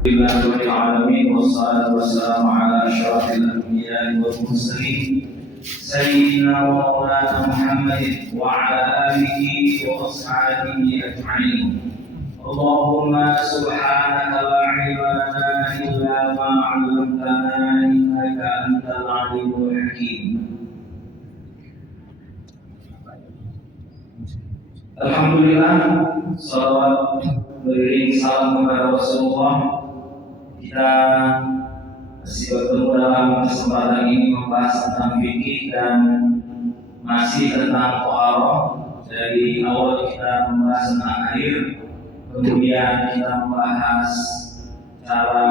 لله رب العالمين والصلاة والسلام على أشرف الأنبياء والمرسلين سيدنا ومولانا محمد وعلى آله وأصحابه أجمعين. اللهم سبحانك لا علم لنا إلا ما علمتنا إنك أنت العليم الحكيم. Alhamdulillah, salawat beriring salam kepada Rasulullah. Kita masih bertemu dalam kesempatan ini membahas tentang fikih dan masih tentang toharoh. Dari awal kita membahas tentang air, kemudian kita membahas cara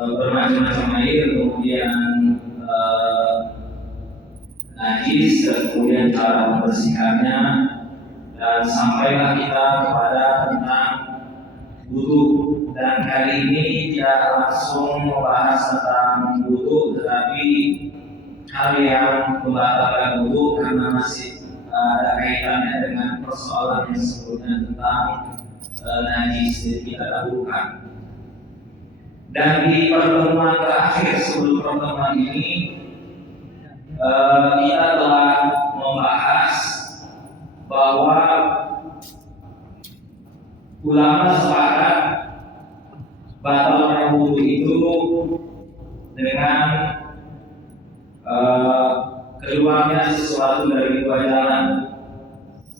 bermacam-macam air, kemudian najis, dan kemudian cara membersihkannya, dan sampailah kita kepada tentang wudu. Dan kali ini tidak langsung membahas tentang wudu, tetapi hal yang membatalkan wudu karena masih ada kaitannya dengan persoalan yang sebelumnya tentang najis. Jadi kita dahulukan. Dan di pertemuan terakhir sebelum pertemuan ini kita telah membahas bahwa ulama sepakat batalnya wudu itu dengan keluarnya sesuatu dari dua jalan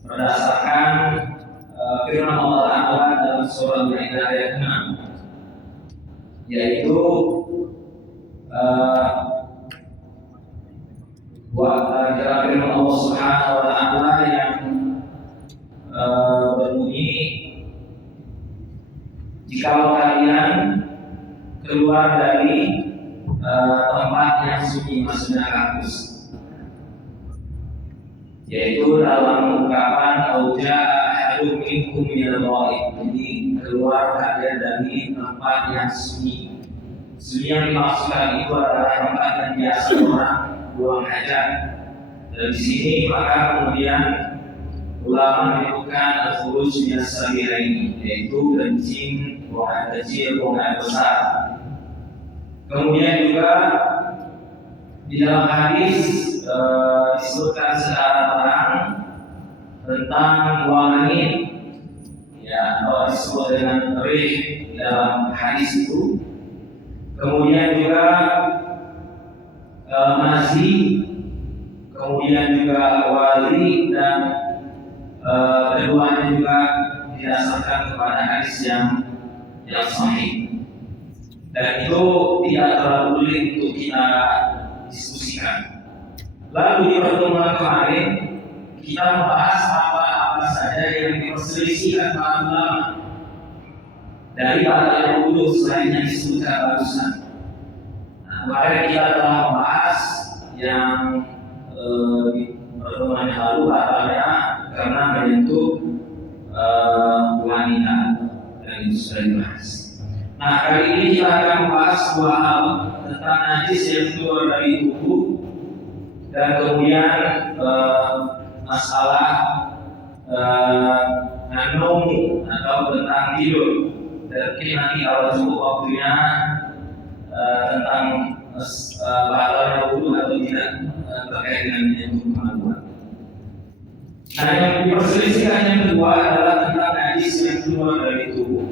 berdasarkan firman Allah Ta'ala dalam surah Al-Maidah ayat 6, yaitu firman Allah Subhanahu wa Ta'ala yang berbunyi, jikalau kalian keluar dari tempat yang sunyi, maksudnya kampus, yaitu dalam ungkapan auja ahadum minkum minal ghaib. Jadi keluar kalian dari tempat yang sunyi. Sunyi yang dimaksudkan itu adalah tempat yang biasa orang buang hajat. Dan di sini maka kemudian ulama menyebutkan al-khuruj minas sabilaini, yaitu kencing, buang air kecil, buang air besar. Kemudian juga di dalam hadis disebutkan secara terang tentang buang angin, ya, atau disebut dengan rih dalam hadis itu. Kemudian juga mazi, kemudian juga wali, dan keduanya juga didasarkan kepada hadis yang sahih. Dan itu tidak terlalu sulit untuk kita diskusikan. Lalu di pertemuan kemarin kita membahas apa saja yang diperselisihkan para ulama dari batalnya wudu selain yang disebutkan barusan. Nah, kemarin kita telah membahas yang di pertemuan yang lalu batalnya karena menyentuh wanita, dan itu sudah dibahas. Nah, kali ini kita akan membahas dua hal tentang najis yang keluar dari tubuh, dan kemudian masalah anomi atau tentang tidur. Dan nanti kalau cukup waktunya tentang batalnya wudu atau tidak terkait dengan menyentuh kemaluan. Nah, yang diperselisihkan yang kedua adalah tentang najis yang keluar dari tubuh.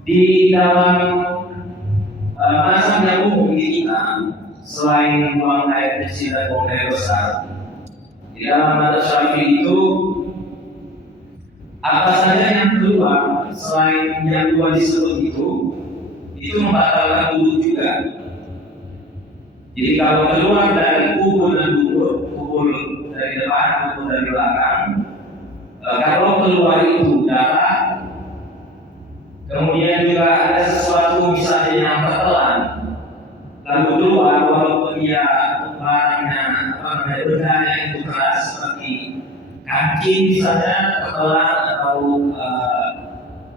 Di dalam mazhab yang umum di kita, selain buang air kecil dan buang air besar, di dalam mazhab Syafi'i itu apa saja yang keluar selain yang dua disebut itu membatalkan wudu juga. Jadi kalau keluar dari kubur dan dubur, kubur dari depan, kubur dari belakang, kalau keluar itu darah, kemudian juga ada sesuatu misalnya yang tertelan, lalu keluar walaupun dia barangnya berdaya itu keras seperti kancing misalnya tertelan, atau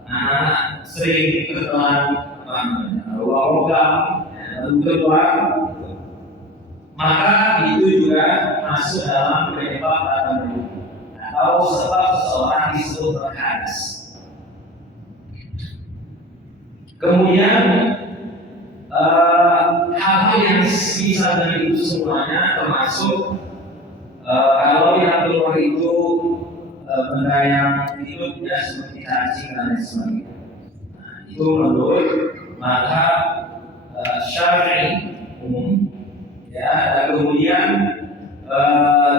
anak sering tertelan logam, lalu keluar, maka itu juga masuk dalam penyebab batal wudu atau sebab seseorang disebut berhadas. Kemudian hal-hal yang bisa dari itu semuanya termasuk kalau yang keluar itu benda yang hidup ya seperti cacing dan lain sebagainya. Nah, itu menurut maka syar'i umum ya. Dan kemudian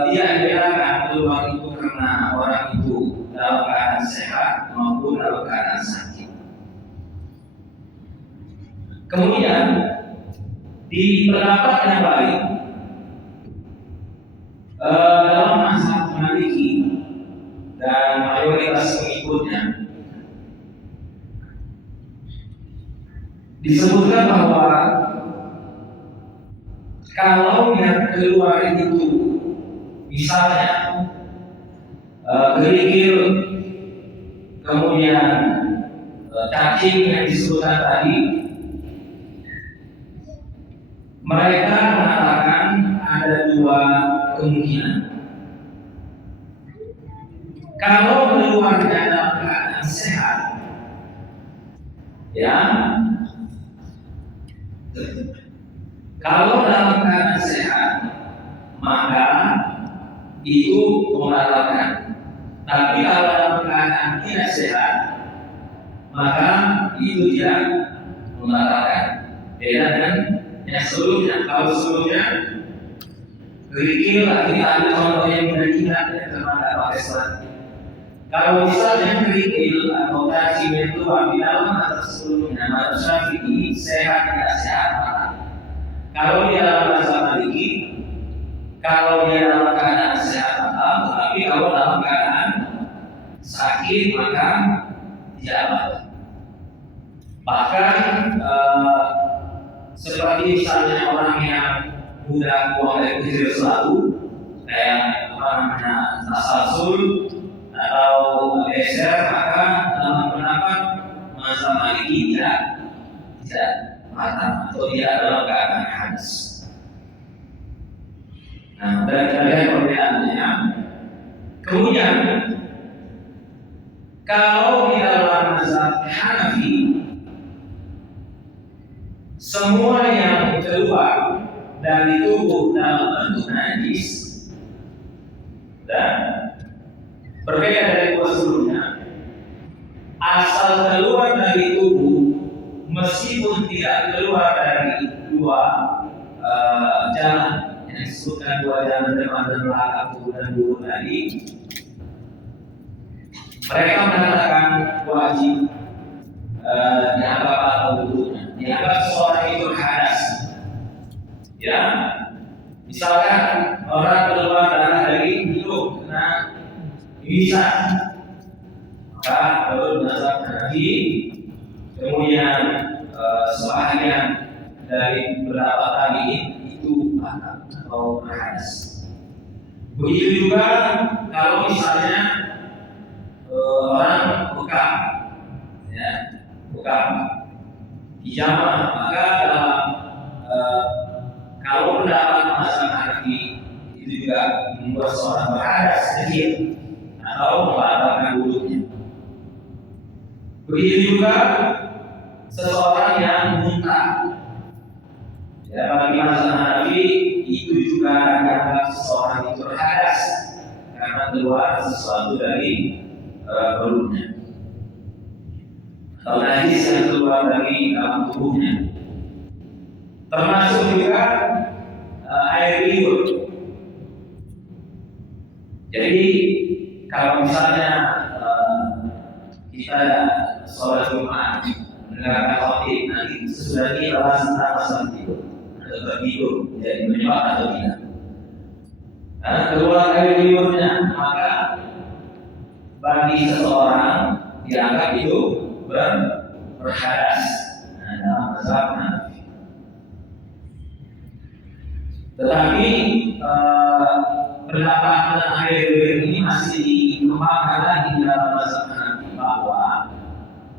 tidak dibenarkan keluar itu karena orang itu dalam keadaan sehat maupun dalam keadaan sakit. Kemudian di pendapat yang lain dalam mazhab Maliki dan mayoritas pengikutnya disebutkan bahwa kalau yang keluar itu misalnya kerikil, kemudian cacing yang disebutkan tadi, mereka mengatakan ada dua kemungkinan. Kalau keluarnya dalam keadaan sehat, ya, kalau dalam keadaan sehat, maka itu membatalkan. Tapi kalau dalam keadaan tidak sehat, maka itu tidak membatalkan. Beda dengan yang sebelumnya. Kalau sebelumnya kerikil, kita ambil contoh yang mudah ingat ya, karena tidak pakai serat. Kalau misalnya kerikil atau cacing itu di dalam atau sebelumnya, mazhab Syafi'i sehat tidak sehat, maka kalau dia dalam mazhab Maliki, kalau dia dalam keadaan sehat batal, tetapi kalau dalam keadaan sakit maka tidak batal. Bahkan seperti misalnya orang yang mudah buang air kecil selalu, kayak tasalsul atau geser, maka dalam pendapat mazhab Maliki tidak batal atau tidak dalam keadaan hadas. Nah, dari perbedaannya. Kemudian kalau di dalam mazhab Hanafi, semua yang keluar dari tubuh dalam bentuk najis dan berbeda dari dua sebelumnya, asal keluar dari tubuh meskipun tidak keluar dari dua jalan yang disebutkan, dua jalan depan dan belakang, tubuh dan dulu tadi, mereka mengatakan wajib dianggap atau wudhunya, dianggap seorang itu hadas. Ya, misalkan orang keluar darah dari hidung kena bisa, maka menurut mazhab Hanafi, kemudian sebahagian dari pendapat tadi itu batal atau berhadas. Begitu juga kalau misalnya orang bekam, ya, bekam hijama, maka dalam kalau pendapat mazhab Hanafi itu juga membuat seorang berhadas kecil atau membatalkan wudhunya. Begitu juga seseorang yang muntah, ya, bagi mazhab Hanafi itu juga dianggap seseorang itu berhadas karena keluar sesuatu dari perutnya atau najis yang keluar dari dalam tubuhnya, termasuk juga air liur. Jadi kalau misalnya kita sholat Jumat mendengarkan khotib, nanti sesudah ini bahas tentang masalah tidur atau tertidur, jadi menyebabkan atau tidak. Karena keluar air liurnya, maka bagi seseorang dianggap itu berhadas. Nah, dalam mazhab Hanafi. Tetapi pendapat tentang air liur ini masih dikembangkan lagi di dalam mazhab Hanafi, bahwa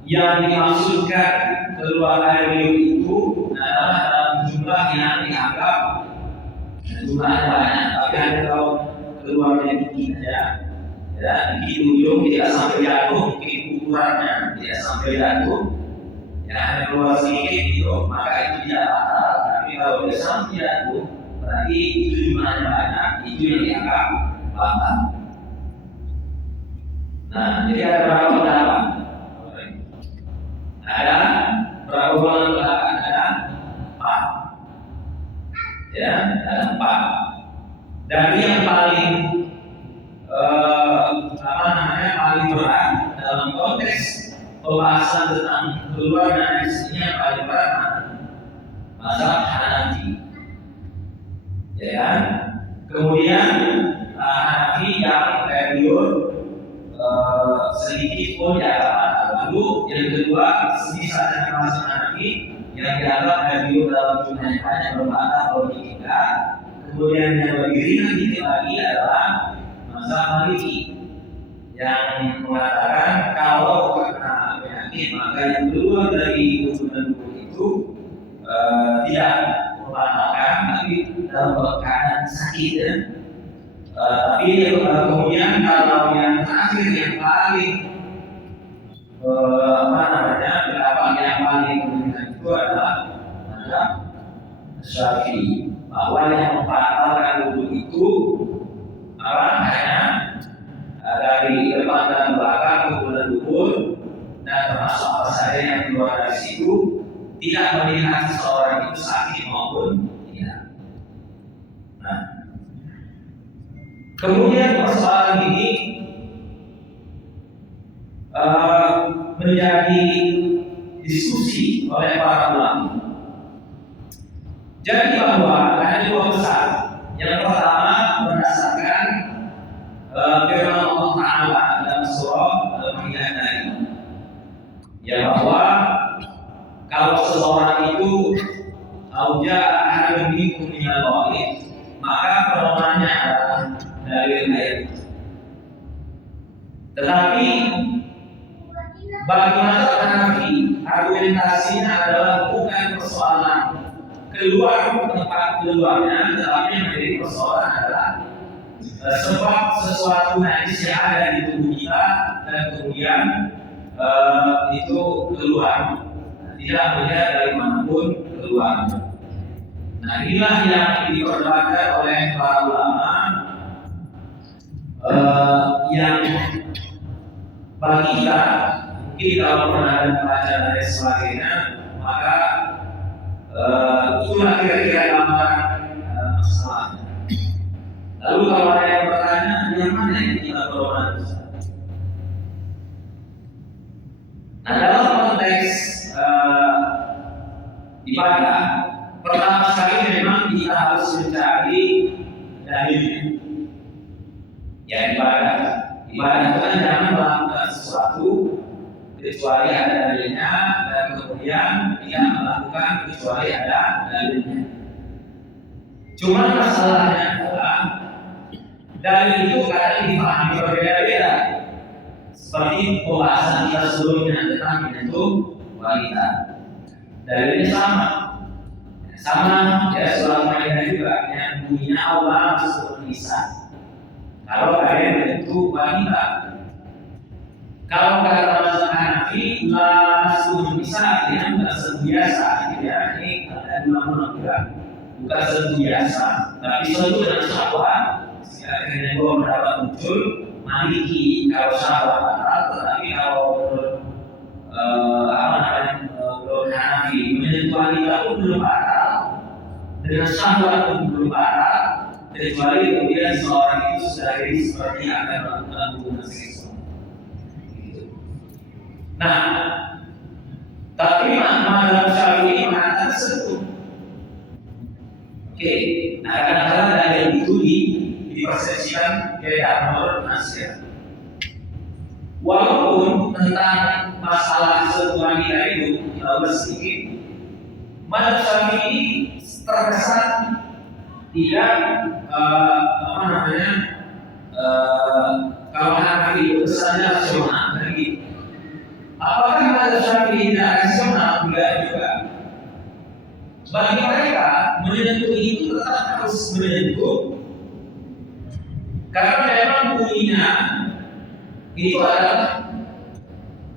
yang dimaksudkan keluar air liur itu adalah dalam jumlah yang dianggap jumlahnya banyak, tapi ada kalau keluarnya dikit saja. Ya, di ujung tidak sampai jatuh, mungkin ukurannya tidak sampai jatuh, ya hanya keluar sedikit itu, maka itu tidak batal. Tapi kalau dia sama tidak tuh, berarti itu jumlahnya banyak, itu yang dianggap batal. Nah, jadi ada berapa pendapat? Ada berapa golongan pendapat? Ada 4. Ya, ada 4. Dari yang paling paling berat dalam konteks pembahasan tentang keluar dan istrinya paling berat mazhab Hanafi, ya kan? Kemudian Hanafi yang periode sedikit pun dianggap. Lalu yang kedua semisal dengan mazhab Hanafi yang dianggap periode dalam jumlah yang banyak berbatal atau tidak. Kemudian yang lebih ringan dikit lagi adalah mazhab Maliki yang mengatakan kalau karena penyakit maka yang keluar dari hubungan itu tidak membatalkan, tapi dalam keadaan sakit ya. Tapi kemudian kalau yang terakhir yang paling pendapat yang paling dominan itu adalah mazhab Syafi'i, bahwa yang membatalkan wudhu itu hanya dari depan dan belakang kemudian dubur dan termasuk apa saja yang keluar dari situ, tidak melihat seseorang itu sakit maupun tidak. Nah, kemudian persoalan ini menjadi diskusi oleh para ulama. Jadi bahwa ada 2 besar. Yang pertama berdasarkan firman Allah Ta'ala dalam surah Al-Maidah tadi, ya bahwa kalau seseorang itu auja ahadun minkum minal ghaib, maka pedomannya adalah dalil ayat. Tetapi bagi mazhab Hanafi argumentasinya adalah bukan persoalan keluar tempat keluarnya, tetapi yang menjadi persoalan adalah sebab sesuatu najis yang ada di tubuh kita dan kemudian itu keluar, tidak melihat dari manapun keluar. Nah, inilah yang diperdebatkan oleh para ulama yang bagi kita mungkin kalau pernah membaca dan sebagainya, maka itulah kira-kira gambaran masalahnya. Lalu kalau ada yang bertanya, yang mana yang kita berdoa? Nah, dalam konteks ibadah, pertama sekali memang kita harus mencari dalilnya. Ya, ibadah itu kan jangan melakukan sesuatu kecuali ada dalilnya, dan kemudian tidak melakukan kecuali ada dalilnya. Cuma masalahnya adalah dalil itu kadang dipahami berbeda-beda. Seperti pembahasan kita sebelumnya tentang itu wanita, dalilnya sama ya, surah Al-Maidah juga yang bunyinya Allah seperti Nisa. Kalau kalian itu wanita, kalau kata mazhab Hanafi langsung bisa yang bukan senbiasa, ya ini ada 2 juga, bukan senbiasa, tapi sesuatu dengan syahwat. Akhirnya gua mendapat muncul Maliki kalau syahwat batal, tetapi kalau menurut Hanafi menyentuh wanita pun belum batal, dengan syahwat pun belum batal, kecuali kemudian seorang itu sudah jadi seperti akan melakukan hubungan seksual. Nah, tapi mazhab Syafi'i mengatakan sentuh. Oke, nah kadang-kadang dalil itu dipersepsikan beda menurut nasihat. Walaupun tentang masalah sentuhan kita itu sedikit, mazhab Syafi'i terkesan tidak kalau Hanafi itu kesannya rasional lagi. Apakah mazhab Syafi'i tidak rasional? Tidak juga. Bagi mereka menyentuh itu tetap harus menyentuh, karena memang bunyinya itu adalah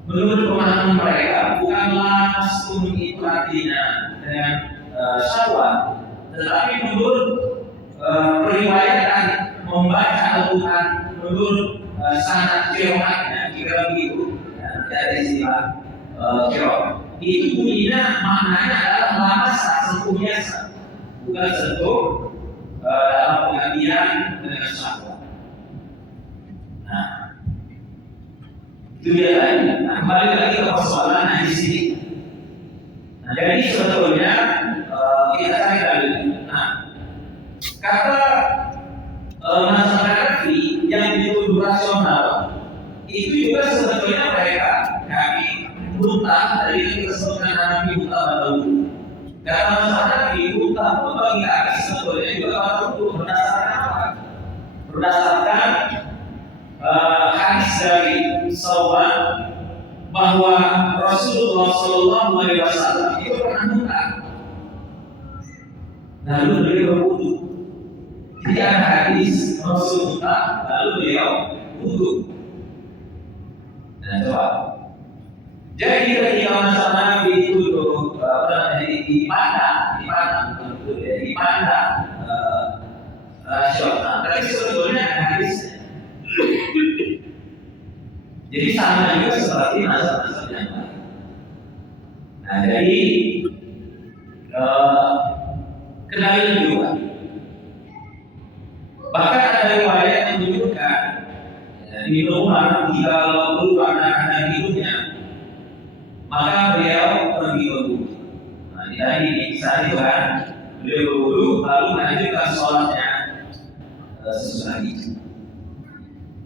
menurut pemahaman mereka bukanlah langsung itu artinya dengan syahwat, tetapi menurut periwayatan membaca Al-Quran menurut sanad qiraatnya, kira begitu, dari istilah qiraat. Itu bunyinya maknanya adalah lamasa, sentuh biasa, bukan sentuh dalam pengertian dengan syahwat. Nah, itu dia lagi. Nah, kembali lagi ke persoalan di sini. Nah, jadi sebetulnya kita cari dalil. Nah, kata masyarakat yang dituduh rasional itu juga sebetulnya mereka kami buta dari keseluruhan Nabi buta pada dulu. Kata masyarakat buta itu bagi kami sebetulnya juga kalau itu berdasarkan apa? Berdasarkan hadis dari Sauban bahwa Rasulullah Shallallahu Alaihi Wasallam itu pernah buta, lalu beliau berwudu. Jadi ada hadis Rasul buta, lalu beliau wudu. Nah coba. Jadi ketika masa Nabi itu dipandang rasional, tapi sebetulnya ada hadisnya. Jadi sama juga seperti masa-masa yang lain. Nah jadi kendali juga. Bahkan ada riwayat yang menunjukkan di Umar jika keluar anak hidupnya, maka beliau pergi berwudu. Nah ini saat itu kan beliau berwudu lalu melanjutkan sholatnya sesudah itu.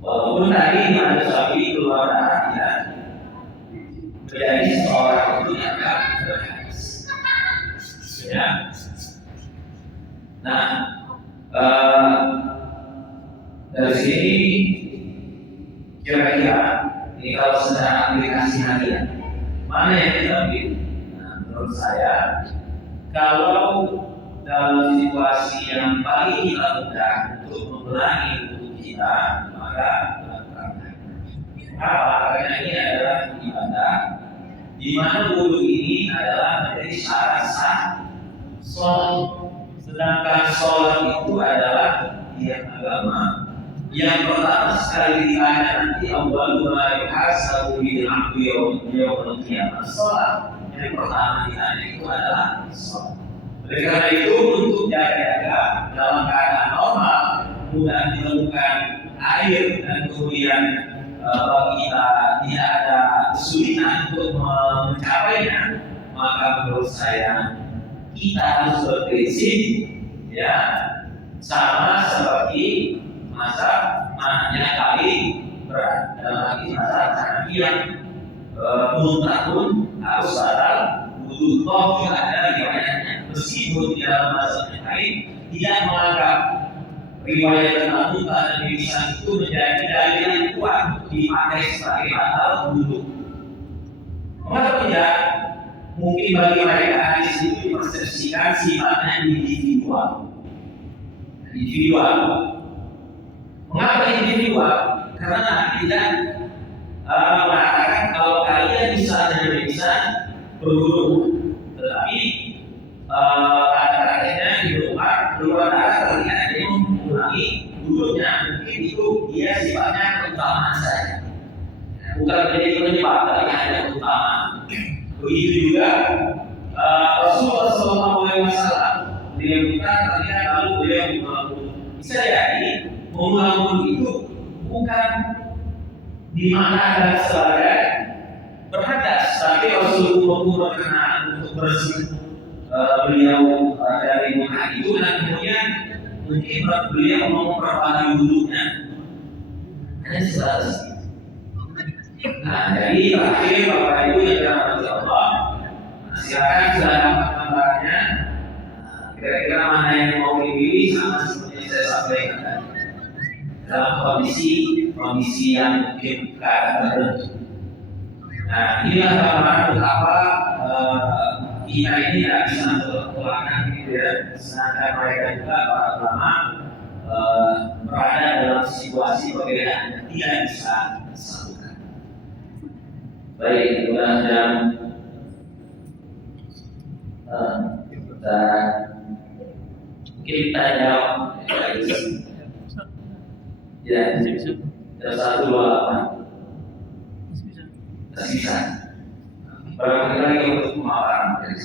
Walaupun tadi ada sapi keluar darah tidak menjadi seorang itu yang tidak berhadis. Ya. Nah, dari sini kira-kira ini kalau sedang aplikasi harian mana yang kita ambil? Nah, menurut saya kalau dalam situasi yang paling kita mudah untuk mengulangi untuk kita, maka lakukannya. Kenapa? Karena ini adalah ibadah di mana wudu ini adalah menjadi syarat sah sholat. Sedangkan sholat itu adalah tiap agama. Yang pertama sekali ditanya nanti awal ma yuhasabu bil 'abdi yaumil qiyamah sholat. Yang pertama ditanya itu adalah sholat. Oleh karena itu untuk jaga-jaga dalam keadaan normal mudah ditemukan air dan kemudian bagi kita tidak ada kesulitan untuk mencapainya, maka menurut saya kita harus berprinsip ya sama seperti masa mananya kali berat dalam arti masa Hanafi yang muntah pun harus batal wudu. Toh juga ada riwayatnya meskipun di dalam masa yang lain tidak menganggap riwayat tentang muntah dan pingsan itu menjadi dalil yang kuat dipakai sebagai batal wudu. Mengapa tidak? Mungkin bagi mereka hadis itu dipersepsikan sifatnya individual. Mengapa individual? Karena tidak mengatakan kalau kalian bisa berwudu, tetapi kata-katanya di rumah keluar darah terlihat dia mengulangi wudunya, mungkin itu dia sifatnya keutamaan saja, bukan menjadi penyebab, tapi hanya keutamaan. Begitu juga Rasulullah SAW beliau bukan terlihat lalu beliau mengulang wudu. Bisa jadi mengulang wudu itu bukan dimaknakan sebagai berhadas, tapi Rasulullah berkenan untuk bersih beliau dari muka itu dan kemudian mungkin beliau memperbaiki wudunya. Hanya sebatas itu. Nah, jadi terakhir Bapak Ibu yang dirahmati Allah, silakan sudah dapat gambarnya. Kira-kira mana yang mau dipilih sama seperti yang saya sampaikan tadi. Dalam kondisi yang mungkin keadaan tertentu. Nah, inilah gambaran betapa kita ini tidak bisa berkelana gitu ya. Sedangkan mereka juga para ulama berada dalam situasi berbeda, tidak bisa disatukan. Baik, mudah-mudahan kita jawab ya, jam 1:28 bisa. Barangkali lagi untuk pemaparan dari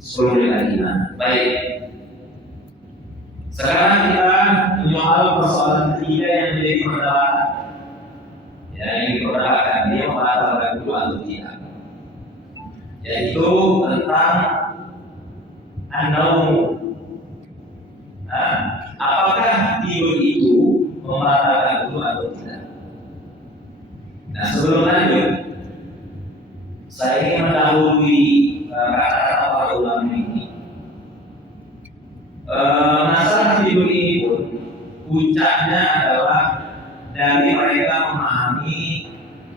10 menit lagi. Baik. Sekarang kita menyoal persoalan ketiga yang menjadi perdebatan. Ya, ini perdebatan dia membatalkan dulu atau tidak. Yaitu tentang an-naum. Apakah tidur itu membatalkan dulu atau tidak? Nah, sebelum lanjut, saya ingin mendahului kata-kata para ulama ini. Masalah tidur ini pun puncaknya adalah dari mereka memahami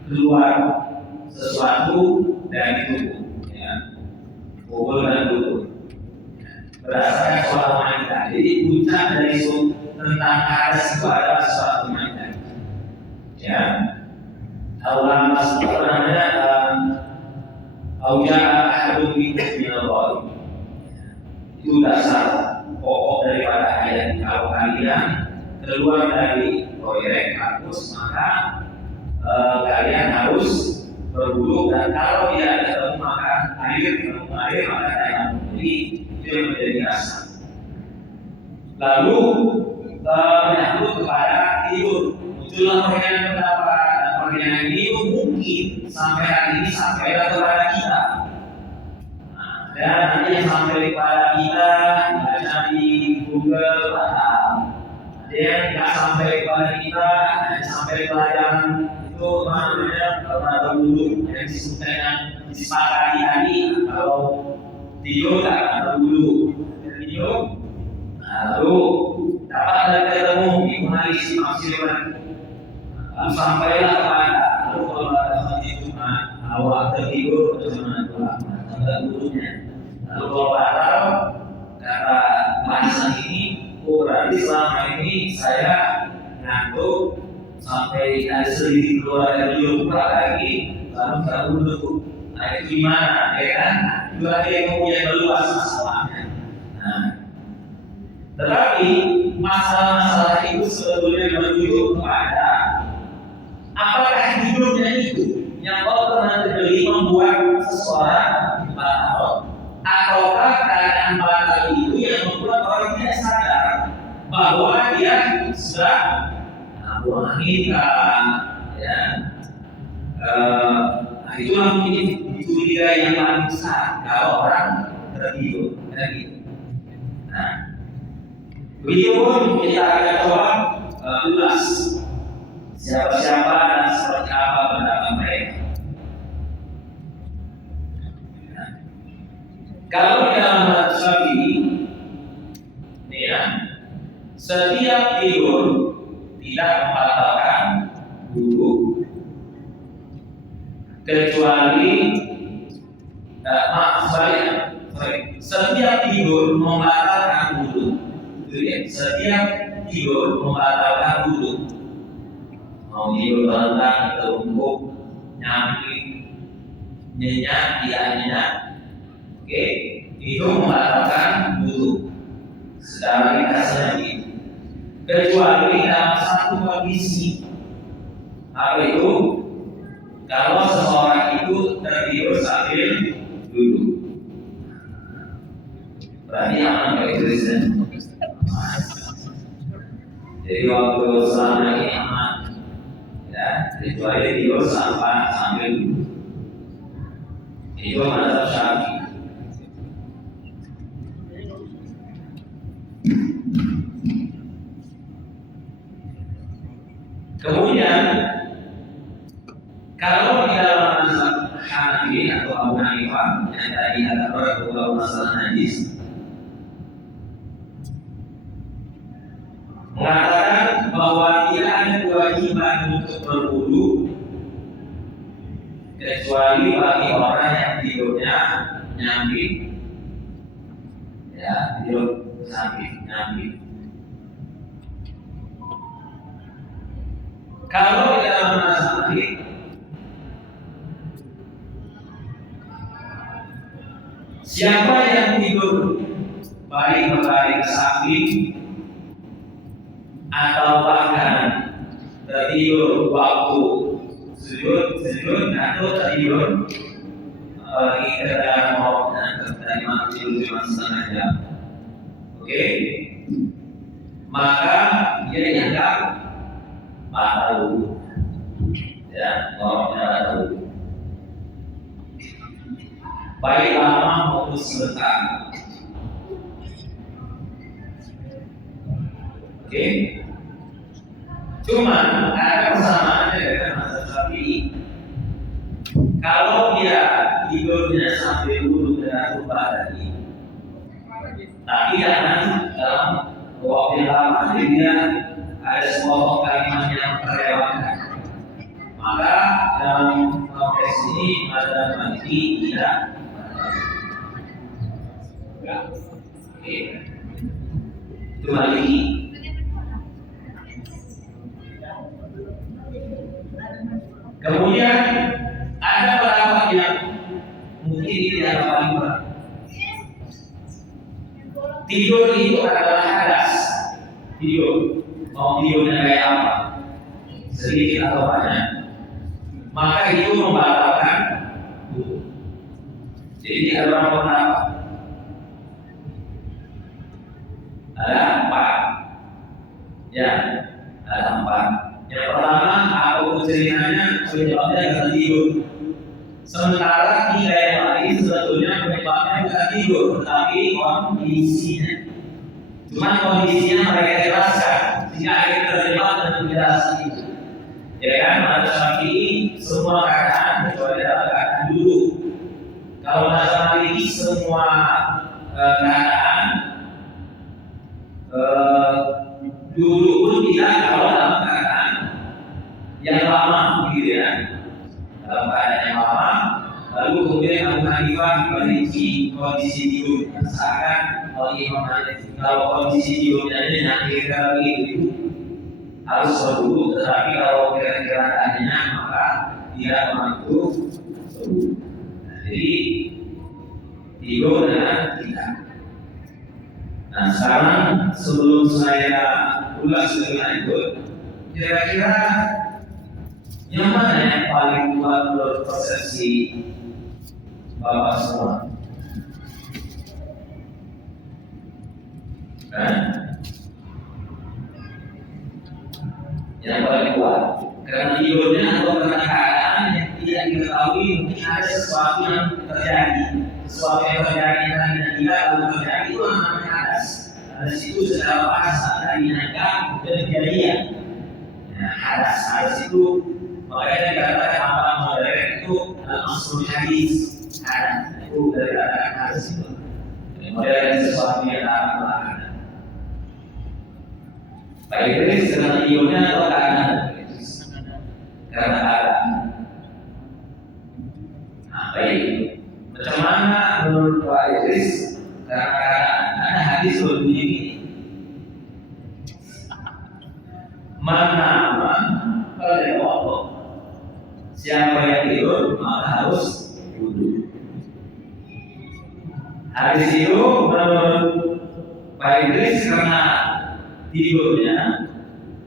keluar sesuatu dari tubuh, ya, kubur dan tubuh. Berdasarkan soal ma'idah. Jadi puncak dari isu tentang hadas itu adalah soal ma'idah. Ya, Allah namanya Auja ahadun minkum minal itu dasar pokok daripada ayat. Kalau kalian keluar dari toilet kampus, maka kalian harus berwudu, dan kalau tidak ketemu maka ketemu air maka tayamum. Jadi itu yang menjadi dasar. Lalu menyangkut kepada tidur, muncullah perbedaan pendapat, dan perbedaan ini mungkin sampai hari ini sampai kepada kita. Dan nanti yang sampai kepada kita baca di Google paham. Ada yang tidak sampai kepada kita, yang sampai pelajaran itu namanya pada dulu yang disebutkan disepakati tadi. Kalau tidur tak ada dulu, tidur, lalu dapat ada ketemu di mengalisi maksimal. Lalu sampailah kepada lalu kalau ada hadis Jumat awal tertidur bagaimana pula ada dulunya. Lalu kalau batal kata barisan ini, berarti selama ini saya ngantuk sampai ada sedikit keluar dari lupa lagi, lalu tak duduk. Nah itu gimana, ya kan? Itu lagi yang mempunyai meluas masalahnya. Nah, tetapi masalah-masalah itu sebetulnya menuju kepada apakah hidupnya itu yang Allah pernah terjadi membuat seseorang batal, ataukah keadaan batal itu yang membuat orang tidak sadar bahwa dia sudah buang angin, ya. Itulah mungkin curiga yang paling besar kalau orang tertidur, gitu. Nah, beliau pun kita akan coba ulas siapa-siapa dan seperti apa pendapat mereka. Nah, kalau di dalam hadis ini, ya, setiap tidur tidak membatalkan wudu kecuali setiap tidur membatalkan wudu. Setiap tidur membatalkan wudu. Mau tidur terlentang, terungkuk, nyampe, nyenyak, tidak nyenyak, oke, itu membatalkan wudu. Secara ringkasnya begitu. Kecuali dalam satu kondisi, apa itu? Kalau seseorang itu tertidur sambil duduk, berarti aman kalau itu bisa. Jadi waktu selama ini aman, ya, kecuali tidur sambil duduk. Itu mazhab Syafi'i. Kemudian kalau di dalam mazhab Hanafi atau Abu Hanifah yang tadi ada beberapa masalah najis, mengatakan bahwa tidak ada kewajiban untuk berwudu kecuali bagi orang yang tidurnya nyambit, ya, tidur nyambit. Kalau di dalam mazhab Hanafi Siapa yang tidur baik berbalik ke samping atau bahkan tertidur waktu sujud atau tertidur di keadaan mau dari tidur cuma setengah jam, oke? Maka dia dianggap batal wudhu, ya, orangnya batal wudhu. Baik lama maupun sebentar, oke? Cuma ada persamaannya dengan mazhab Syafi'i. Kalau dia tidurnya sampai wudhu dengan rubah tadi, tapi jangan dalam waktu yang lama, jadi dia ada sebuah kalimat yang terlewatkan. Maka dalam konteks ini mazhab Maliki tidak. Oke, itu Maliki. Kemudian ada pendapat yang mungkin ini yang paling berat. Tidur itu adalah hadas. Tidur, mau tidurnya kayak apa, sedikit atau banyak, maka itu membatalkan wudhu. Jadi ada berapa pendapat? Ada 4. Ya, ada 4. Yang pertama, apapun ceritanya, penyebabnya karena tidur. Sementara 3 yang lain sebetulnya penyebabnya bukan tidur, tetapi kondisinya. Cuma kondisinya mereka jelaskan, sehingga akhirnya terjebak dengan penjelasan itu. Ya kan, mazhab Syafi'i semua keadaan kecuali dalam keadaan duduk. Kalau mazhab Maliki semua keadaan duduk pun tidak, kalau dalam keadaan yang lama, begitu ya. Dalam keadaan yang lama, lalu kemudian Abu Hanifah memperinci kondisi tidur. Misalkan kalau kondisi tidurnya ini nanti kali itu harus berwudu, tetapi kalau kira-kira keadaannya maka tidak mampu berwudu. Jadi tidur dengan tidak. Nah sekarang sebelum saya ulas lebih lanjut, kira-kira yang mana yang paling kuat menurut persepsi Bapak semua? Yang paling kuat karena tidurnya atau karena keadaan yang tidak diketahui, mungkin ada sesuatu yang terjadi, dan tidak lalu terjadi, itu namanya hadas. Hadas itu secara bahasa dari naga dan kejadian. Nah, hadas itu makanya dikatakan amalan modern itu al-aslul hadis. Hadas itu dari kata hadas itu. Modern sesuatu yang ada. Baik Idris karena tidurnya atau keadaan? Karena keadaan. Nah baik, macam mana menurut Pak Idris karena keadaan? Ada hadis berbunyi ini. Mana pada waktu siapa yang tidur maka harus wudhu. Hadis itu menurut Pak Idris karena tidurnya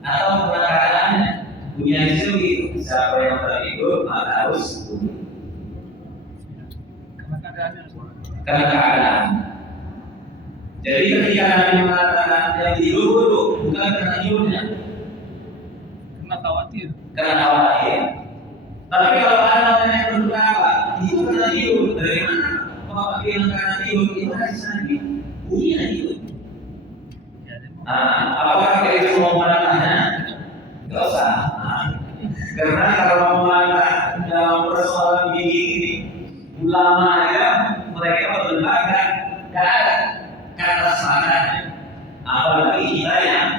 atau karena keadaannya. Punya itu siapa yang tertidur maka harus wudhu. Karena keadaan. Jadi ketika Nabi mengatakan yang tidur wudhu, bukan karena tidurnya, karena khawatir. Tapi kalau ada yang berkata itu karena tidur, dari mana? Kalau yang karena tidur itu hadis Nabi, punya tidur. Apakah itu mau menantangnya? Tidak usah. Karena kalau mau menantang dalam persoalan ini, ulama aja mereka berdebat dan ada kata sepakat. Apalagi kita yang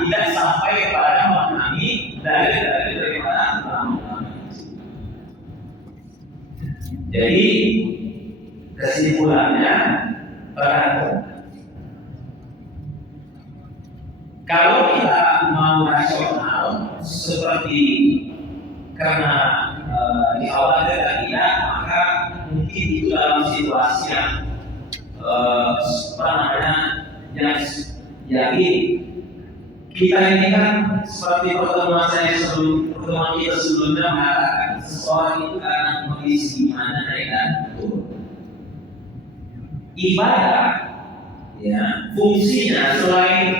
tidak sampai kepada memahami dari mana ulama. Jadi kesimpulannya beragam. Kalau kita mau rasional seperti karena di awal tadi ya, maka mungkin mungkin itu dalam situasi yang apa namanya, yang yakin kita ini kan seperti pertemuan kita sebelumnya mengatakan seseorang itu karena kondisi mana naik dan turun. Ibadah, ya, fungsinya selain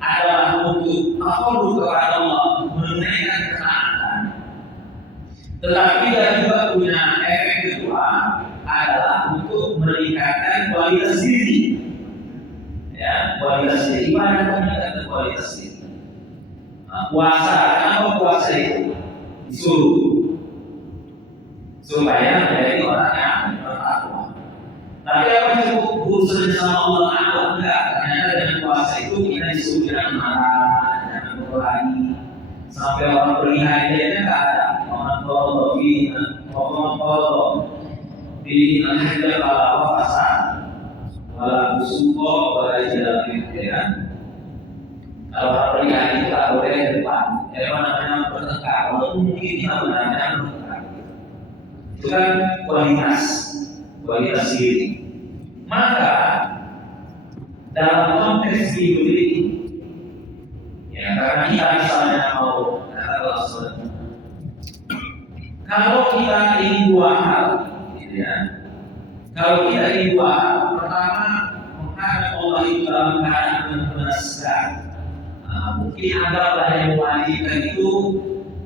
adalah untuk takarrub kepada Allah, menunaikan ketaatan, tetapi dia juga punya efek kedua adalah untuk meningkatkan kualitas diri. Ya, kualitas diri, ibadah meningkatkan kualitas diri. Puasa, kenapa puasa itu disuruh? Supaya menjadi orang yang bertakwa. Tapi apa cukup urusan sama Allah atau enggak? Ternyata dengan puasa itu kita disuruh jangan marah, jangan berkelahi. Sampai orang berlihatnya enggak ada. Orang tolong di nanti kalau pasar, walau suko, walau jalan ya. Kalau orang berlihat itu tak boleh di depan. Jadi namanya bertengkar. Walaupun mungkin kita benarnya bertengkar. Itu kan kualitas diri. Maka dalam konteks hidup ini, ya karena kita misalnya mau kata Allah, kalau kita ingin dua hal, gitu ya. Kalau kita ingin dua hal, pertama menghadap Allah itu dalam keadaan mengenaskan. Mungkin anggaplah yang mewajibkan itu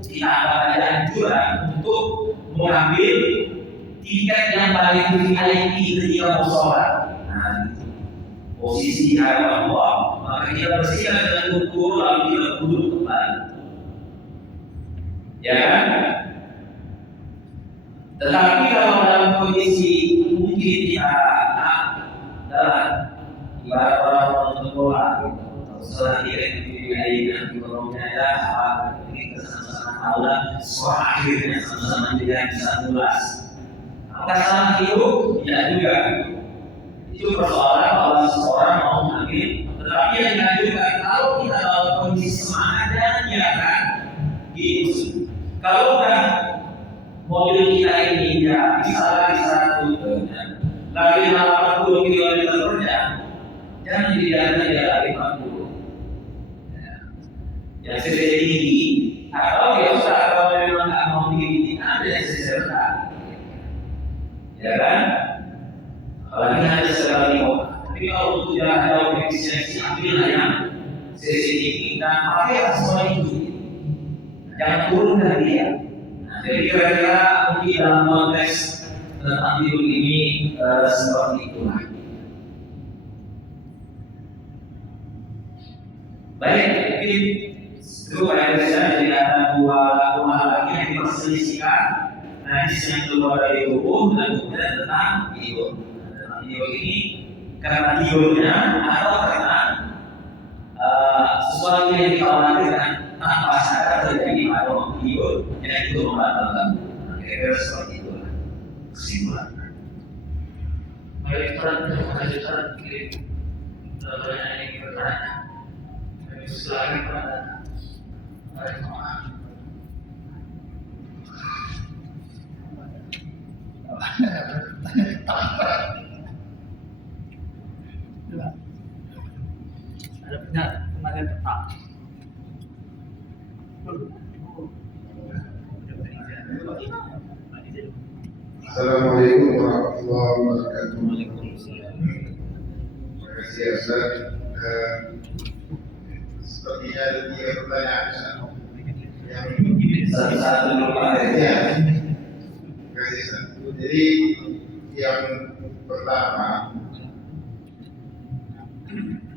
kita anggap ada anjuran untuk mengambil tiket yang paling VIP ketika mau sholat. Nah, posisi hadapan Allah, maka kita bersihkan dengan kukur lalu kita duduk kembali. Ya kan? Tetapi kalau dalam kondisi mungkin kita dalam ibarat orang berbola, setelah dia diberikan ekonominya ada apa ini kesana-sana Allah sekolah akhirnya sama-sama tidak bisa tulas. Apakah salah itu? Tidak juga. Itu persoalan bahwa seseorang mau mengambil, tetapi yang dilanjutkan kalau kita dalam kondisi semangat dan niatan gitu. Kalau udah mobil kita ini ya bisa lagi 100 lagi 80 km per jam, jangan dilihatnya dia lagi 40. Yang sedang tinggi atau ya usah kalau memang nggak mau tinggi ada yang sedang, ya kan? Apalagi hanya sekali kok. Tapi kalau untuk jalan jauh efisiensi ambillah yang sesi tinggi dan pakai semua itu, jangan turunkan dia. Nah, jadi kira-kira mungkin dalam konteks tentang hidup ini seperti itulah. Baik, mungkin itu pada saya jadi ada dua hal lagi yang diperselisihkan. Nah, yang keluar dari hukum dan kemudian tentang hidup. Tentang hidup ini karena hidupnya atau karena sesuatu yang dikhawatirkan tanpa sadar terjadi pada hidup yang itu membatalkan. Kira-kira seperti itulah kesimpulan. Baik, terima kasih banyak yang bertanya. Silakan pada ada benar kemarin tetap. Assalamualaikum warahmatullahi wabarakatuh. Terima kasih Ustaz. Sepertinya ada 3 pertanyaan yang satu lupa ya. Terima kasih Ustaz. Jadi yang pertama,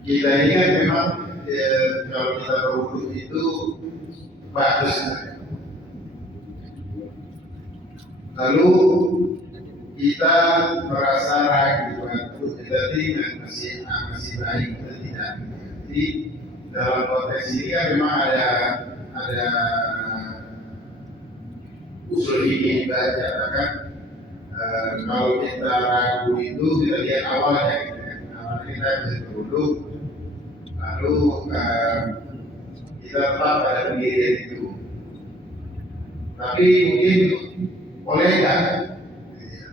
kita ini kan memang kalau kita berwudu itu bagus. Lalu kita merasa ragu atau jadi masih baik atau tidak. Jadi dalam konteks ini kan memang ada usul ini kita katakan kalau kita ragu itu kita lihat awalnya, awalnya kita bisa berwudu, lalu kita tetap pada pendirian itu. Tapi mungkin boleh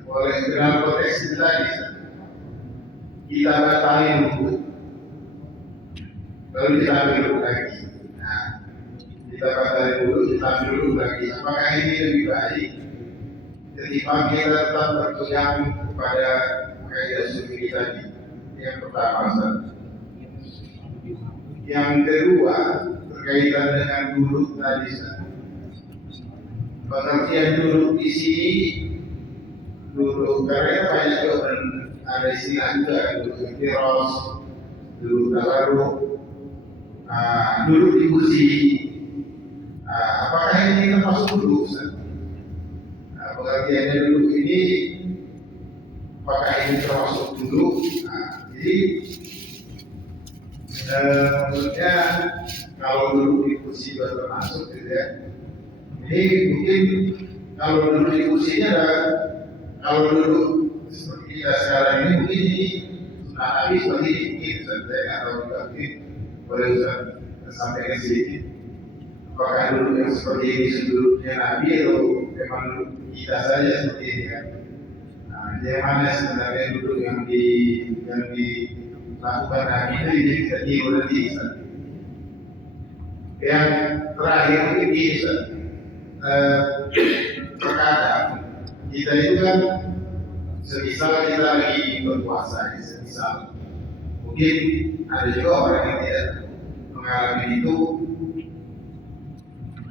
oleh dalam konteks itu tadi kita batalin dulu, lalu kita ambil dulu lagi. Nah, kita batalin dulu, kita ambil dulu lagi. Apakah ini lebih baik ketimbang kita tetap berpegang kepada kaidah sufi tadi? Yang pertama, yang kedua berkaitan dengan duduk tadi. Pengertian duduk di sini, duduk karena banyak juga ada istilah juga duduk ikhtiros, duduk tawarruk, duduk di kursi. Apakah ini termasuk duduk? Pengertiannya duduk ini, apakah ini termasuk duduk? Jadi maksudnya kalau duduk di kursi juga termasuk, gitu ya. Ini mungkin kalau duduk di kursinya kalau duduk seperti kita sekarang ini mungkin ini sudah habis seperti ini saya atau juga mungkin boleh sampaikan sedikit. Apakah duduk yang seperti ini duduknya Nabi atau memang kita saja seperti ini kan? Yang mana sebenarnya duduk yang dilakukan Nabi itu jadi berarti yang terakhir ini terkadang kita itu kan semisal kita lagi berpuasa, semisal mungkin ada juga orang yang tidak mengalami itu,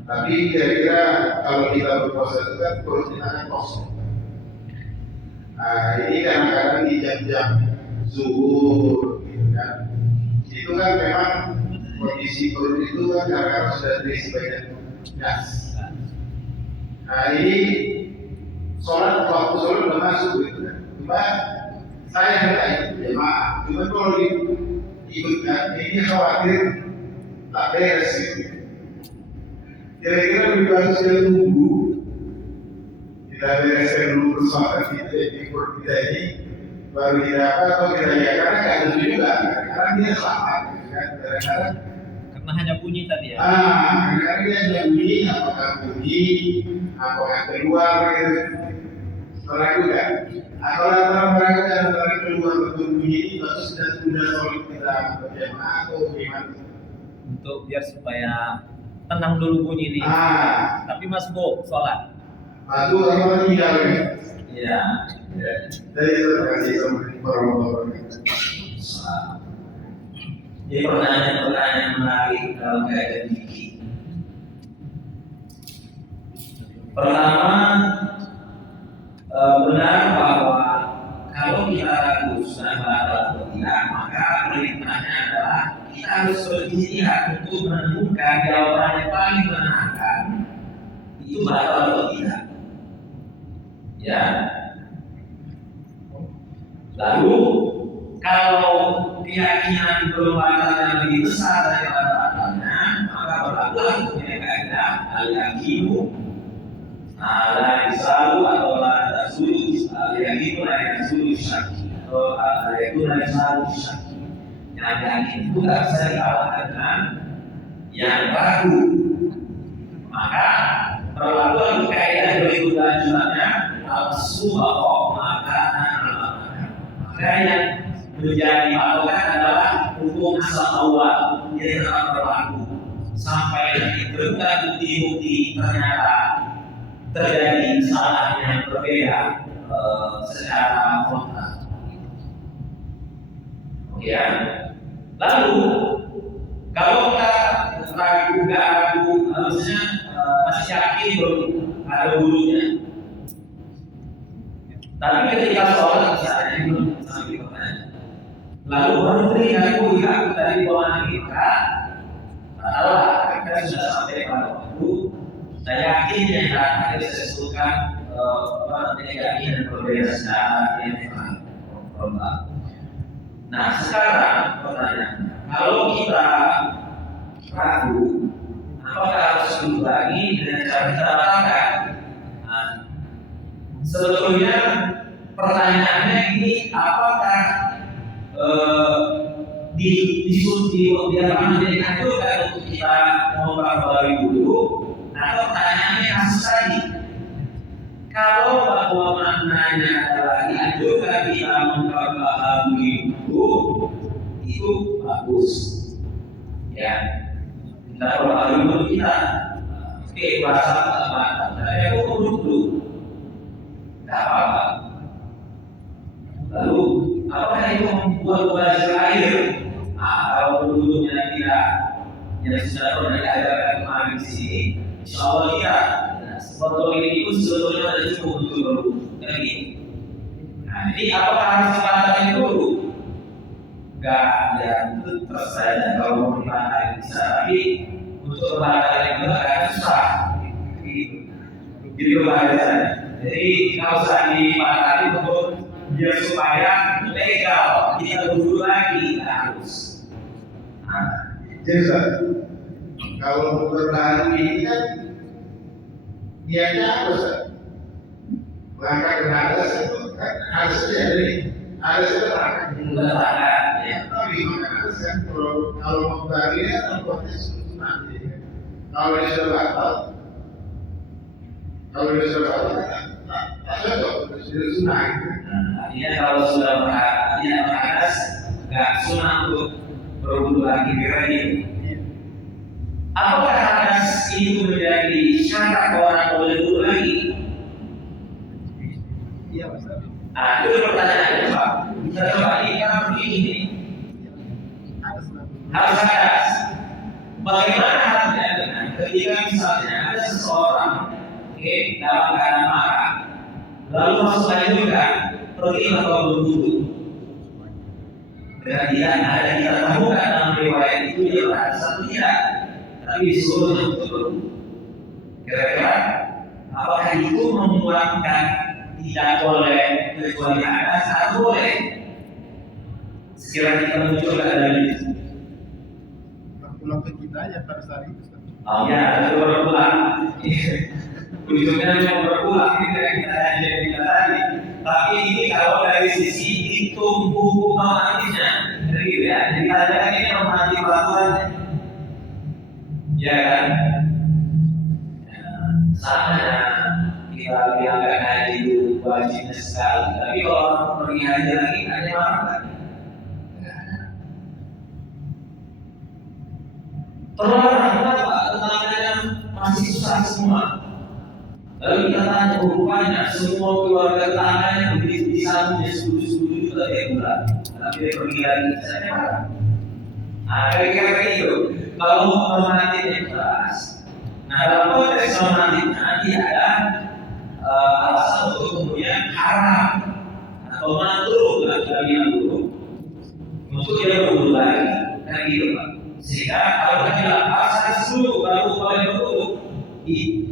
tapi kira-kira kalau kita berpuasa itu kan perut kita kan kosong. Ini kadang-kadang di jam-jam zuhur, gitu kan? Itu kan memang kondisi perut itu kan kadang-kadang sudah terisi banyak gas. Ini waktu sholat udah masuk gitu kan. Cuma saya enggak ikut jemaah. Cuma kalau diikutkan ini khawatir tak beres gitu. Kira-kira lebih bagus kita tunggu, kita bereskan dulu persoalan kita ini, baru kita atau kita ya karena nggak ada juga, karena dia sama, kan? Kadang-kadang karena hanya bunyi tadi ya. Karena dia hanya apakah keluar gitu. Setelah juga, kalau antara mereka dan antara keluar berbunyi ini baru sudah sholat kita berjamaah atau gimana? Untuk biar supaya tenang dulu bunyi ini. Tapi masbuk sholat. Masbuk sama tinggal ya. Iya. Jadi terima kasih warahmatullahi wabarakatuh. Jadi pertanyaan menarik dalam kaidah fikih. Pertama, benar bahwa kalau kita ragu sudah batal atau tidak, maka perintahnya adalah kita harus berijtihad untuk menemukan jawaban yang paling menenangkan itu batal atau tidak. Ya. Lalu kalau keyakinan belum batalnya lebih besar daripada batalnya, maka berlakulah hukumnya kaidah al-yaqinu la yasalu atau la tasulu al-yaqinu la yasulu syaki atau al-yaqinu la yasalu syaki. Yang yakin itu tidak bisa dikalahkan dengan yang ragu. Maka berlakulah kaidah berikut lanjutannya al-subaqa maka yang menjadi patokan adalah hukum asal awal yang tetap berlaku sampai ditemukan bukti-bukti ternyata terjadi kesalahan yang berbeda secara frontal. Ya. Lalu kalau kita ragu, maksudnya masih yakin belum ada wudunya, tapi ketika sholat misalnya belum sampai pertanyaan, lalu baru teringat aku tadi bawaan kita, kita sudah sampai pada waktu. Saya yakin yang tadi saya sebutkan yakin dan berbeda secara yang frontal. Nah sekarang pertanyaannya, kalau kita ragu, apakah harus duduk lagi dengan cara kita batalkan? Sebetulnya pertanyaannya ini apakah dianjurkan untuk kita memperbarui dulu, atau pertanyaannya kasus tadi kalau bahwa maknanya adalah dianjurkan kita memperbaharui itu bagus. Ya, kita perbaharui kita. Oke, bahasa apa? Saya dulu, tidak apa-apa. Lalu, apakah itu membuat buzzer air? Kalau dulunya tidak, yang sudah pernah diajarkan kemarin di sini, insya Allah tidak. Botol ini pun sebetulnya ada cukup untuk baru lagi. Nah, jadi apakah harus dipatahin dulu? Enggak, ya itu terserah. Kalau mau dipatahin bisa, tapi untuk pembatalan itu agak susah. Gitu bahasa. Jadi kalau usah dipatahin untuk biar supaya legal, kita dulu lagi harus. Nah, jadi kalau memperbaharui ini kan niatnya apa Ustaz? Maka harus itu kan harus jadi harus terangkan. Ya. Tapi harus kan kalau memperbaharui kan konteks nanti. Kalau dia sudah batal, tak cocok sudah sunnah. Artinya kalau sudah tidak berhadas, nggak sunnah untuk berwudu lagi kira-kira. Apakah hadas itu menjadi syarat orang boleh wudu lagi? Iya, Ustaz. Itu pertanyaannya, Pak. Kita coba lihat begini. Harus hadas. Bagaimana hadasnya dengan ketika misalnya ada seseorang, dalam keadaan marah, lalu masuk air juga, pergi atau berwudu. Dan dia ada kita temukan dalam riwayat itu dia berhadas atau tidak. Tapi disuruh untuk berwudu. Kira-kira apakah itu membuatkan tidak boleh kecuali hadas atau boleh? Sekiranya kita muncul keadaan itu. Pulang ke kita ya pada saat itu. Oh ya, itu berulang. Ujungnya cuma berulang ini dari kita tadi. Tapi ini kalau dari sisi hitung hukum normatifnya, jadi ya, jadi ada ini normatif peraturannya. Ya kan? Sama ya, kita bilang nggak haji itu wajibnya sekali. Tapi kalau orang pergi haji lagi, ada orang kan? Terlarang kenapa? Tetangganya masih susah semua. Lalu kita tanya rupanya semua keluarga tetangganya begitu di sana setuju itu tadi bulan. Tapi dia pergi lagi saya marah. Kira-kira itu. Kalau normatifnya jelas. Nah dalam konteks normatifnya dia ada alasan untuk kemudian haram atau makruh lagi yang buruk untuk dia berwudu lagi. Kan gitu Pak. Sehingga kalau kita bilang harus dulu baru boleh berwudu,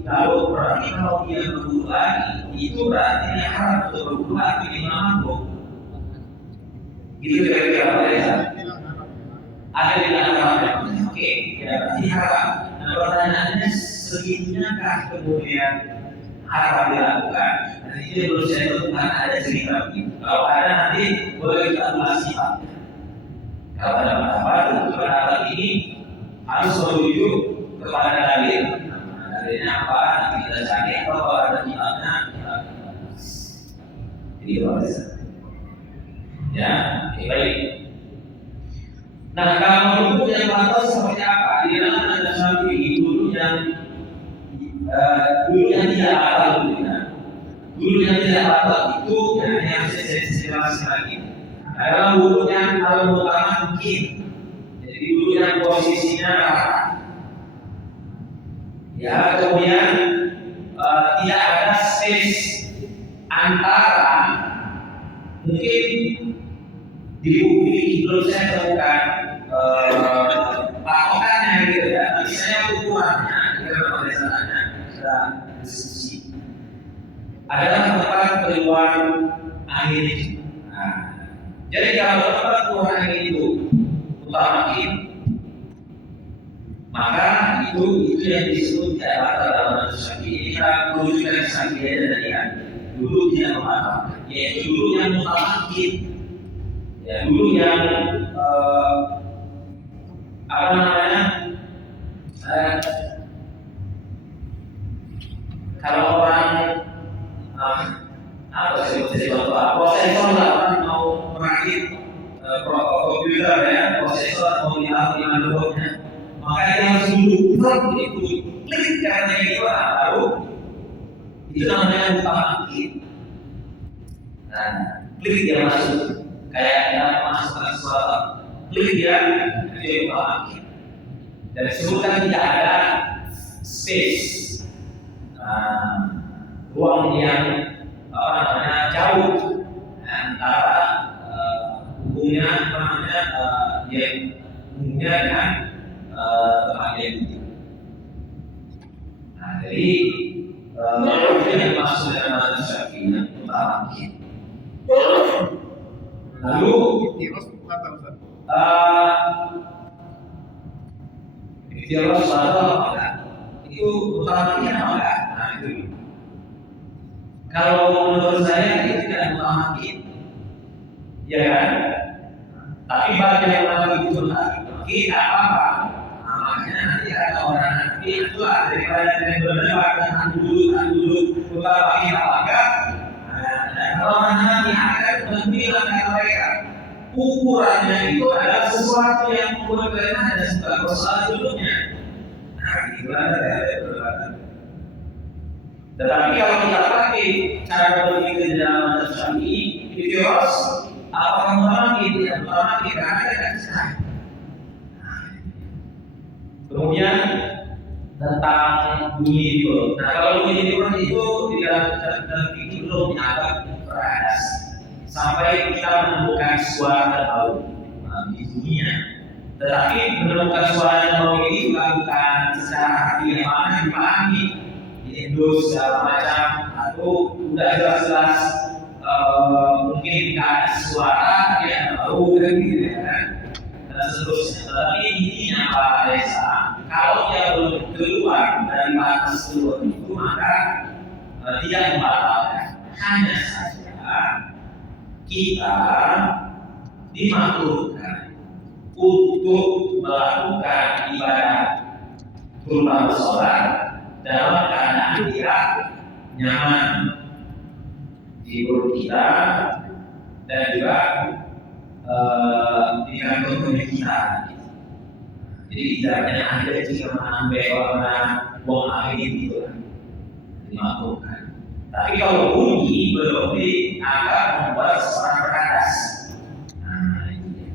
lalu berarti kalau dia berwudu lagi itu berarti dia haram untuk berwudu lagi di mana pun. Itu kira-kira apa ya? Ada di dalam haram. Oke, ya berarti haram. Nah pertanyaannya segitunya kah kemudian haram dilakukan? Nah itu yang perlu saya tentukan ada cerita. Kalau ada nanti boleh kita ulas Pak. Kalau ada pendapat ini harus merujuk kepada dalil. Dalilnya apa? Nanti kita cari atau kalau ada kitabnya kita jadi bahasa. Ya, baik. Nah, kalau dulu yang batal seperti apa? Di dalam ada Syafi'i dulu yang tidak batal dulu yang tidak batal itu yang saya jelaskan lagi. Adalah wudhu yang paling utama mungkin. Jadi wudhu yang posisinya rata. Ya, kemudian tidak ada space antara mungkin di buku belum saya temukan patokannya gitu ya. Tapi saya ukurannya, kira pada sananya sudah diskusi. Adalah tempat keluar air itu. Jadi kalau tempat keluar itu utamain, maka itu yang disebut tidak batal dalam Syafi'i. Ini kita merujuk dari Syafi'i tadi kan. Dulu dia mengatakan, yaitu dulu yang utamain, ya dulu yang apa namanya? Kalau orang apa sih prosesor lah orang mau merakit komputer ya, prosesor mau ditaruh di motherboardnya, maka dia harus dulu itu klik caranya itu baru itu namanya buka aktif. Nah, klik dia masuk kayak kita masukkan sesuatu, klik dia buka aktif. Dan disebutkan tidak ada space, ruang yang jauh antara hubungnya dia hubungnya dengan tempat dia duduk. Nah, jadi itu yang dimaksud dengan mazhab Syafi'i mutawakkil. Lalu ikhtiar salat itu mutawakkil apa enggak? Nah itu. Kalau menurut saya itu tidak mutawakkil, ya kan? Tapi bagi yang lagi itu kita apa? Makanya nanti ada orang nanti itulah daripada yang berdebat tahan dulu mutawakkil apa enggak? Kalau nanti akan bilang kepada mereka ukurannya itu adalah sesuatu yang berbeda dan setelah persoalan dulunya. Nah, itu ada perbedaan. Tetapi kalau kita pakai cara berpikir dalam mazhab Syafi'i, itu harus apakah mutawakkil tidak mutawakkil karena tidak sah. Kemudian tentang bunyi itu. Nah, kalau bunyi itu di dalam fikih belum dianggap beradas sampai kita menemukan suara bau di dunia. Tetapi menemukan suara bau ini bukan secara hati yang mana dipahami indus segala macam atau udah jelas-jelas mungkin tidak ada suara yang bau dan gitu kan dan seterusnya. Tetapi intinya Pak Reza, kalau dia belum keluar dari batas keluar itu maka tidak membatalkan, hanya saja kita dimakruhkan untuk melakukan ibadah terutama sholat dalam keadaan kita nyaman di perut kita dan juga di kantong kita. Jadi tidak hanya ada jika mengambil orang buang air gitu dimakruhkan. Tapi kalau bunyi berarti akan membuat seseorang beradas. Nah, ini dia.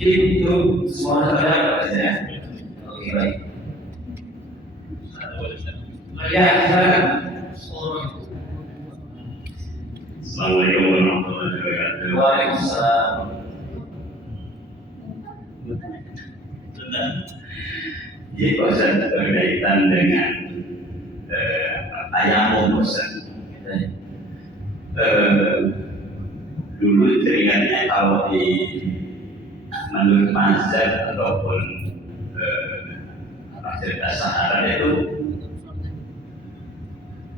Jadi itu semua saja ya. Oke baik. Ya, silakan. Assalamualaikum warahmatullahi wabarakatuh. Waalaikumsalam. Jadi Ustaz berkaitan dengan tayamum Ustaz. Dulu teringatnya kalau di menurut mazhab ataupun cerita sahabat itu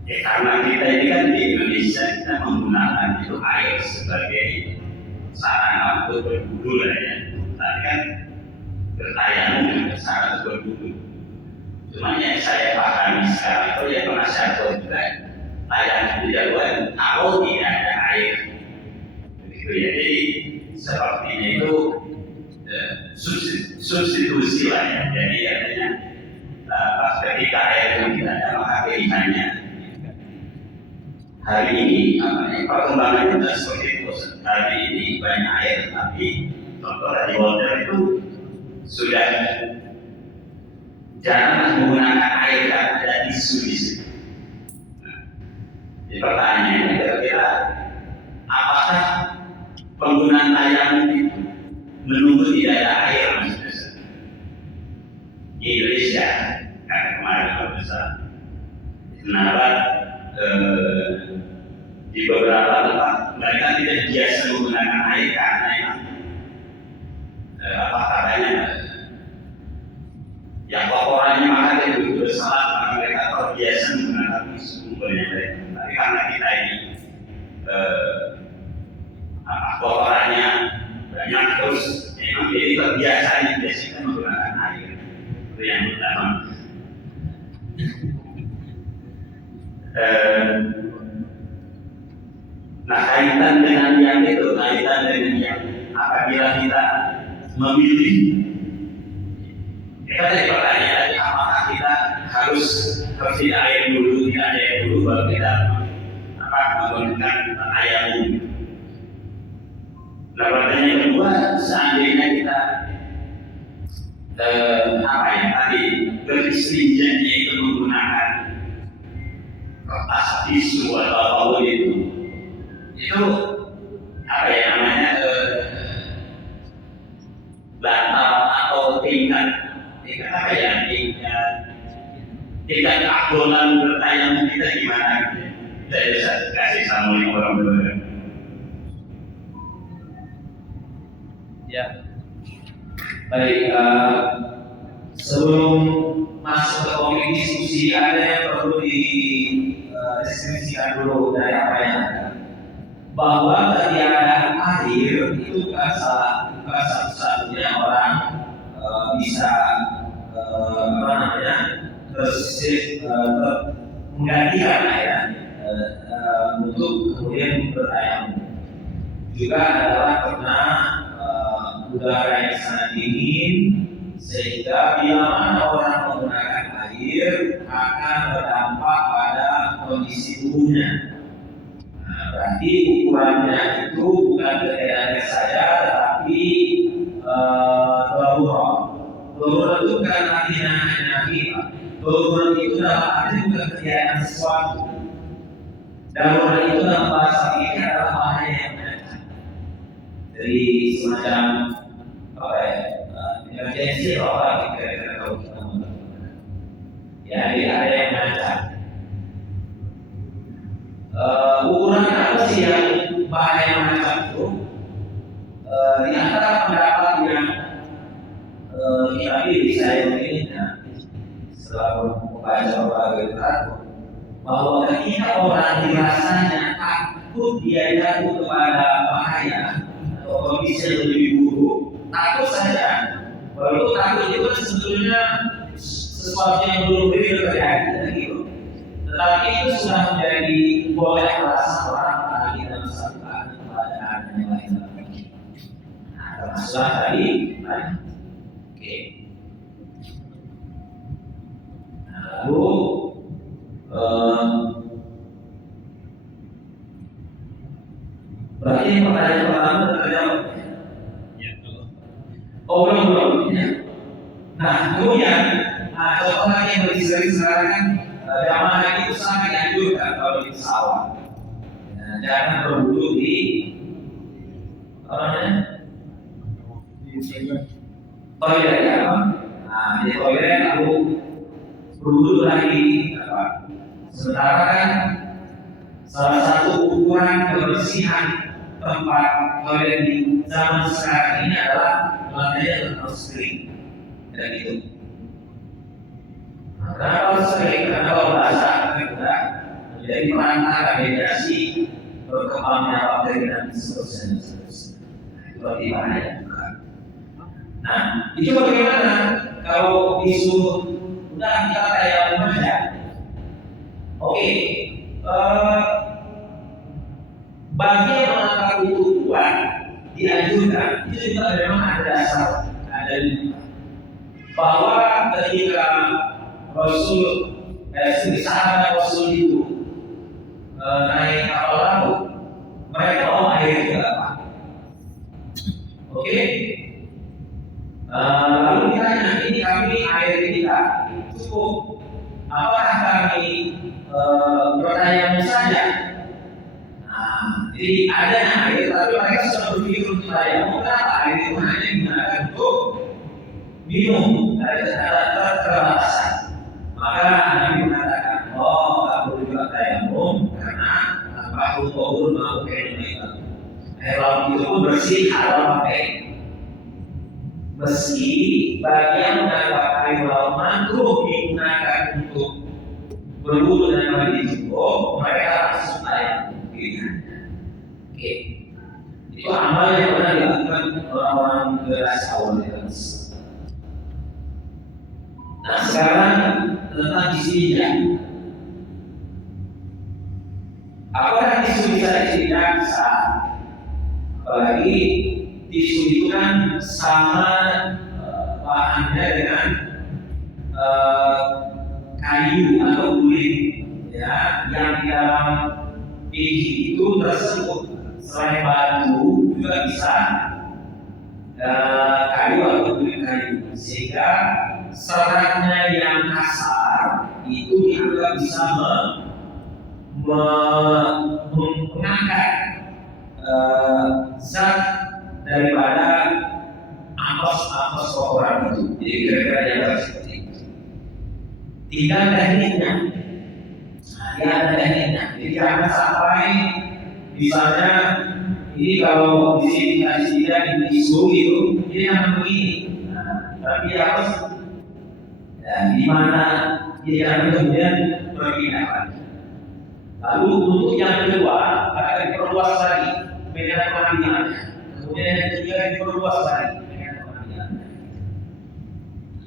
ya karena kita ini kan di Indonesia kita menggunakan itu air sebagai sarana untuk berwudu lah ya. Tapi kan bertayamum dengan sarana untuk berwudu. Cuma yang saya pahami sekarang itu ya penasihat juga tayamum tidak boleh kalau tidak ada air. Begitu ya. Jadi sepertinya itu substitusi lah ya. Jadi artinya pas ketika air itu tidak ada maka pilihannya. Hari ini perkembangannya sudah seperti itu. Hari ini banyak air, tapi contoh di water itu sudah jarang menggunakan air dan ada tisu di situ. Jadi pertanyaannya kira-kira apakah penggunaan tayamum itu menunggu tidak ada air maksudnya di Indonesia? Karena kemarin kalau besar kenapa di beberapa tempat mereka tidak biasa menggunakan air karena apa katanya yang kotorannya maka itu bersalah maka mereka terbiasa menggunakan sumbernya mereka. Tapi karena kita ini kotorannya banyak terus memang jadi terbiasa biasanya menggunakan air. Itu yang pertama. Nah, kaitan dengan yang itu, kaitan dengan yang apabila kita memilih, kita tadi pertanyaan tadi, apakah kita harus tidak air dulu, tidak ada air dulu, baru kita menggunakan ayam dulu. Nah, pertanyaan yang kedua, seandainya kita tadi beristinja itu menggunakan kertas tisu atau apapun itu namanya bantal atau tingkat keagungan bertayam kita gimana? Saya bisa kasih sama orang berdua. Ya, baik. Sebelum masuk ke topik diskusi, ada yang perlu didefinisikan dulu dari apa yang ada. Bahwa ketiadaan air itu bukan satu-satunya orang bisa menggantikan air untuk kemudian bertayamum. Juga adalah karena udara yang sangat dingin, sehingga bila mana orang menggunakan air akan berdampak pada kondisi tubuhnya. Berarti ukurannya itu bukan keadaannya saja, tetapi darurat. Darurat itu bukan artinya hanya kita. Darurat itu dalam arti bukan ketiadaan sesuatu. Darurat itu dalam bahasa kita adalah bahaya yang menyatakan. Jadi semacam emergency apa kira-kira kalau kita menggunakan. Ya, jadi ada yang menyatakan. Ukuran apa sih yang bahaya macam itu? Di antara pendapat yang kita pilih, saya memilihnya setelah membaca berbagai literatur, bahwa ketika orang dirasanya takut dia jatuh kepada bahaya atau kondisi yang lebih buruk, takut saja. Walaupun takut itu sebetulnya sesuatu yang belum terjadi, gitu. Tetapi itu sudah menjadi boleh alasan orang lagi dalam satu keadaan yang lain. Nah, termasuk tadi, oke. Nah, lalu berarti pertanyaan pertama terjawab. Oh, belum. Nah, kemudian contoh lagi yang lebih sering sekarang kan jamaah itu sangat dianjurkan kalau di pesawat. Jangan berwudu di toilet ya. Nah, di toilet lalu berwudu lagi. Sementara kan salah satu ukuran kebersihan tempat toilet di zaman sekarang ini adalah lantainya harus kering. Dan gitu. Kenapa sering? Karena kalau bahasa kita menjadi perantara mediasi berkembangnya bakteri dan seterusnya. Itu berarti bahaya. Nah, itu bagaimana kalau disuruh udah kita kayak aja? Oke, bagi yang menganggap itu kuat dianjurkan, itu juga memang ada dasar, ada bahwa ketika Rasul sahabat Rasul itu naik kapal laut, mereka bawa air juga apa? Oke. Lalu ditanya, ini kami air kita cukup? Apakah kami bertanya saja? Nah, jadi ada air, tapi mereka sudah berpikir untuk saya, kenapa air itu hanya digunakan untuk minum? Ada keterbatasan. Maka Nabi mengatakan, tak perlu juga tayamum karena bahru tahur mau kainnya. Air laut itu pun bersih halal pakai. Meski bagi yang menganggap air laut makruh digunakan untuk berwudu dan mandi junub, mereka langsung tayamum. Oke, itu amal yang pernah dilakukan orang-orang generasi awal di Nah, sekarang tentang istinja. Apakah tisu bisa dijadikan? Bisa. Apalagi tisu itu kan sama bahannya dengan kayu atau kulit, ya, yang di dalam biji itu tersebut. Selain batu juga bisa kayu atau kulit kayu, sehingga seratnya yang kasar itu dianggap bisa mengangkat zat daripada ampas kotoran itu. Jadi kira-kira yang seperti itu. Tinggal tekniknya. Dia ada tekniknya. Jadi jangan sampai misalnya ini kalau di sini tidak di tisu itu dia yang begini. Tapi harus di mana dia kemudian berpindah. Lalu untuk yang kedua akan diperluas lagi medan pengambilannya. Kemudian yang ketiga diperluas lagi medan pengambilannya.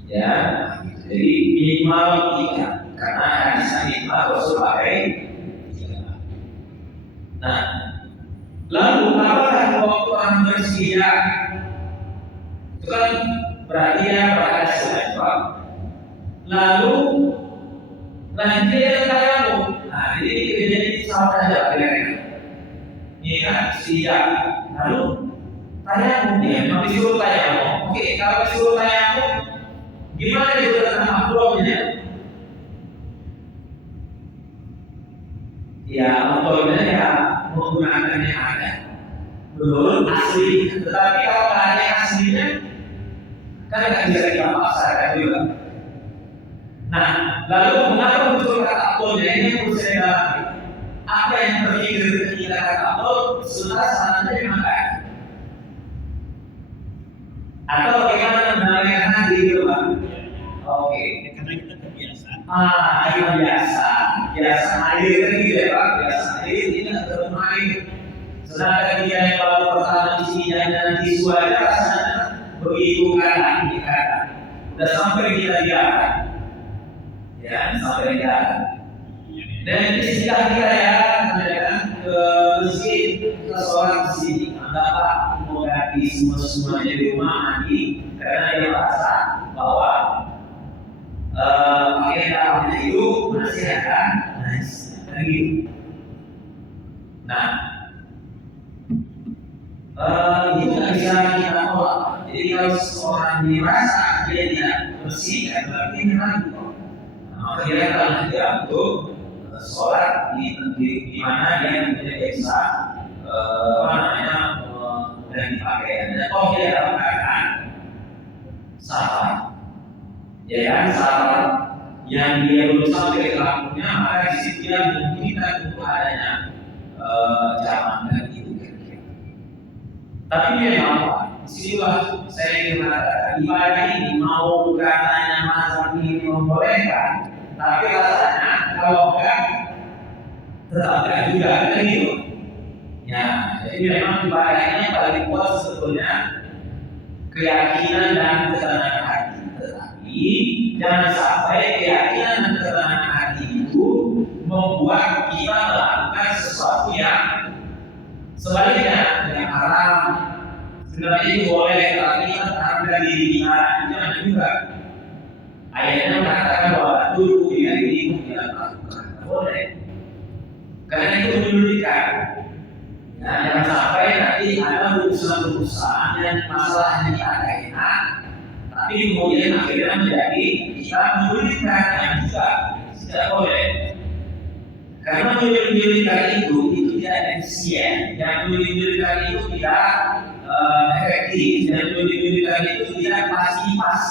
Ya, jadi minimal 3 karena hadisnya minimal Rasul pakai 3. Nah, lalu apakah waktu orang bersedia? Itu kan berarti ya berada sebab. Lalu lanjut yang tayamum. Nah, jadi sama saja kira-kira. Ini kan siap. Lalu tayamum dia, mau disuruh tayamum. Oke, kalau disuruh tayamum, gimana juga tentang afdolnya? Ya, afdolnya ya menggunakan yang ada. Menurut asli, tetapi kalau nggak ada yang aslinya, kan nggak bisa kita paksakan juga. Nah, lalu mengapa muncul kata afdolnya? Ini yang perlu saya dalami. Apa yang terpikir ketika kata afdol sebenarnya sanadnya memang ada. Atau bagaimana mendengarkan hati gitu, Pak? Oke. Karena kita kebiasaan. Itu biasa air kan gitu ya, Pak. Biasa air ini nggak terlalu air. Sedangkan dia yang baru pertama isinya dan tisu aja rasanya begitu kanan, udah sampai kita lihat. Ya, sampai lihat. Dan istilah kita ya, ke masjid, kita sholat di sini. Anggaplah mau ganti semuanya di rumah nanti, karena dia merasa bahwa pakaian dalamnya itu masih ada najisnya, gitu. Nah, itu nggak bisa kita tolak. Jadi kalau seseorang dirasa dia tidak bersih, ya berarti memang dia akan dia untuk sholat di mana dia bisa dan pakaiannya. Oh dia dalam keadaan safar, ya kan, safar yang dia belum sampai ke kampungnya, maka di situ dia memungkinkan untuk adanya jamak dan itu. Tapi memang disinilah saya ingin mengatakan ibadah ini mau katanya mazhab ini membolehkan, tapi rasanya kalau enggak tetap enggak juga kan gitu. Ya, jadi memang ibadah ini yang paling kuat sebetulnya keyakinan dan ketenangan hati. Tetapi jangan sampai keyakinan dan ketenangan hati itu membuat kita melakukan sesuatu yang sebaliknya yang haram. Sebenarnya itu boleh, tapi kita harga diri kita jangan juga. Ayatnya mengatakan bahwa dulu dia ini tidak melakukan, boleh. Karena itu menyulitkan. Nah, jangan sampai nanti ada urusan-urusan yang masalahnya kita ada enak, tapi kemudian akhirnya menjadi kita menyulitkan yang juga tidak boleh. Karena menyulitkan itu tidak efisien, yang menyulitkan itu tidak efektif, dan menyulitkan itu tidak pasti pas,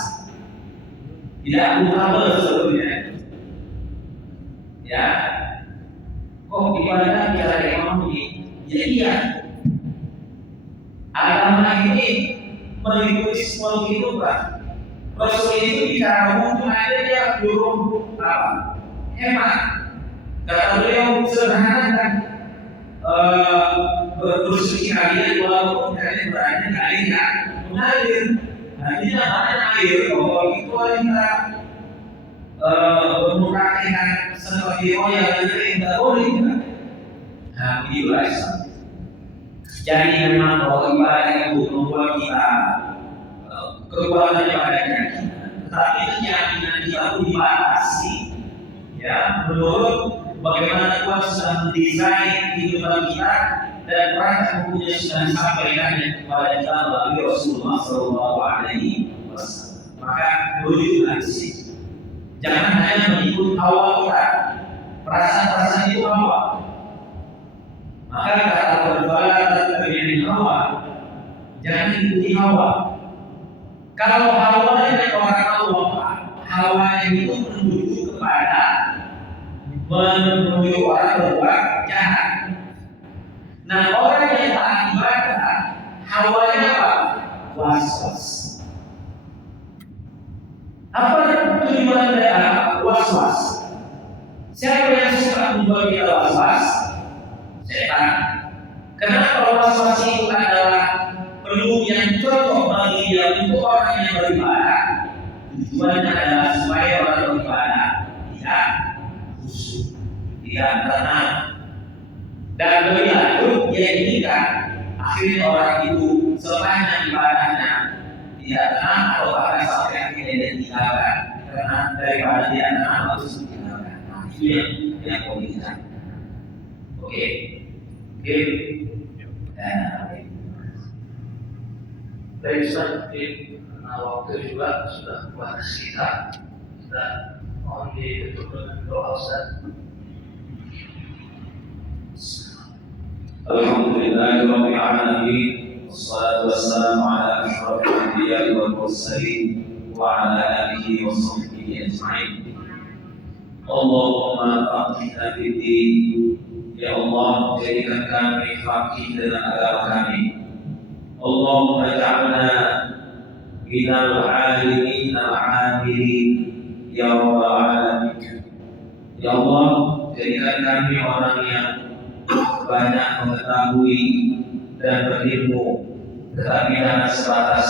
tidak akuntabel sebetulnya. Ya, kok ibadah kita ekonomi? Ya iya, agama ini meliputi semua kehidupan. Rasul itu bicara umum aja dia belum apa? Hemat. Kata beliau sederhana kan bersuci kalian walaupun kalian berada di air yang mengalir. Artinya mana air? Kalau itu kita mempraktikkan seperti yang tidak boleh. Nah, itulah Islam. Jadi memang bahwa ibadah itu membuat kita kekuatan ibadahnya kita, tetapi keyakinan kita pun dibatasi. Ya, menurut bagaimana Tuhan sudah mendesain kehidupan kita dan perangkat hukumnya sudah disampaikan kepada kita melalui Rasulullah Shallallahu Alaihi Wasallam. Maka berujunglah di situ. Jangan hanya mengikut hawa kita, perasaan-perasaan itu hawa. Maka kata berbala terjadi hawa, jangan ikuti hawa. Kalau hawa dari orang hawa itu menuju kepada menuju orang berbuat jahat. Nah, orang yang taat ibadah, hawanya apa? Was-was. Apa tujuan dari was-was? Siapa yang suka membuat kita was-was? Setan. Kenapa was-was itu adalah perlu yang cocok bagi dia untuk orang yang beribadah? Tujuannya adalah supaya orang beribadah tidak khusyuk, tidak tenang. Dan lebih lanjut, dia inginkan akhirnya orang itu sepanjang ibadahnya tidak tenang atau bahkan sampai akhirnya dia tinggalkan karena daripada dia tenang harus ditinggalkan. Nah, itu yang politik. Oke. Baik Ustaz, karena waktu juga sudah batas kita mohon ditutup dengan doa Ustaz. Alhamdulillahirabbil alamin, wassalatu wassalamu ala asyrafil anbiya'i wal mursalin wa ala alihi wa sahbihi ajma'in. Allahumma faqihna fid din. Ya Allah, jadikan kami faqih dalam agama kami. Allahumma ja'alna minal alimin al-amilin ya rabbal alamin. Ya Allah, jadikan kami orang yang banyak mengetahui dan berilmu, tetapi tidak sebatas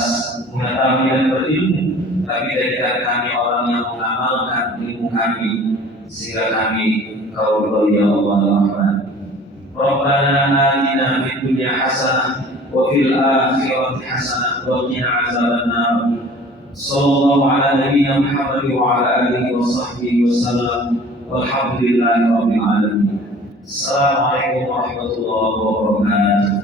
mengetahui dan berilmu, tapi jadikan kami orang yang mengamalkan ilmu kami sehingga kami kau ridho ya Allah ya Rahman. Rabbana atina fid dunya hasanah wa fil akhirati hasanah wa qina azabannar. Sallallahu ala nabiyyina Muhammad wa ala alihi wa sahbihi wasallam. Walhamdulillahi rabbil alamin. Assalamualaikum warahmatullahi wabarakatuh.